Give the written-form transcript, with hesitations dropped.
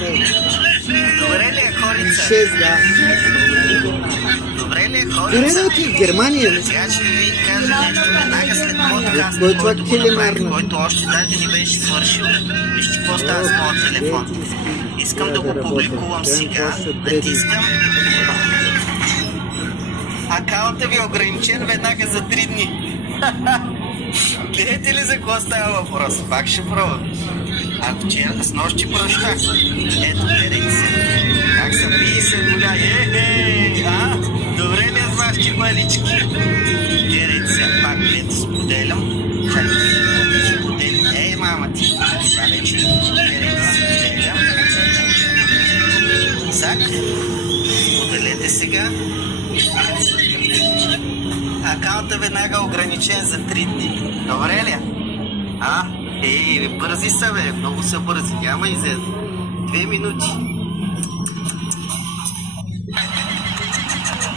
Добре ли е, Хорица? 6, да. Добре ли е, Хорица? Къде да отиде? В Германия ли? Сега ще ви кажа нещо веднага след подкаста, Кой това телемарна? който още даже не беше свършил. Вижте какво става с моят телефон. Искам да го публикувам сега. Натискам. Акаунтът ви е ограничен веднага за 3 дни. Гледате ли за какво става въпрос? Пак ще пробвам. А вчера с нощи прощах. Ето, гледайте се. Как са писа голя. Добре ли е с вашите парички? Гледайте се, пак ето споделям. Споделям. Мама ти. Сега вече. Гледайте се, споделям. Зак. Споделете сега. Акаунтът веднага е ограничен за 3 дни. Добре ли? Бързи са, бе. Много са бързи. Няма излезе. 2 минути.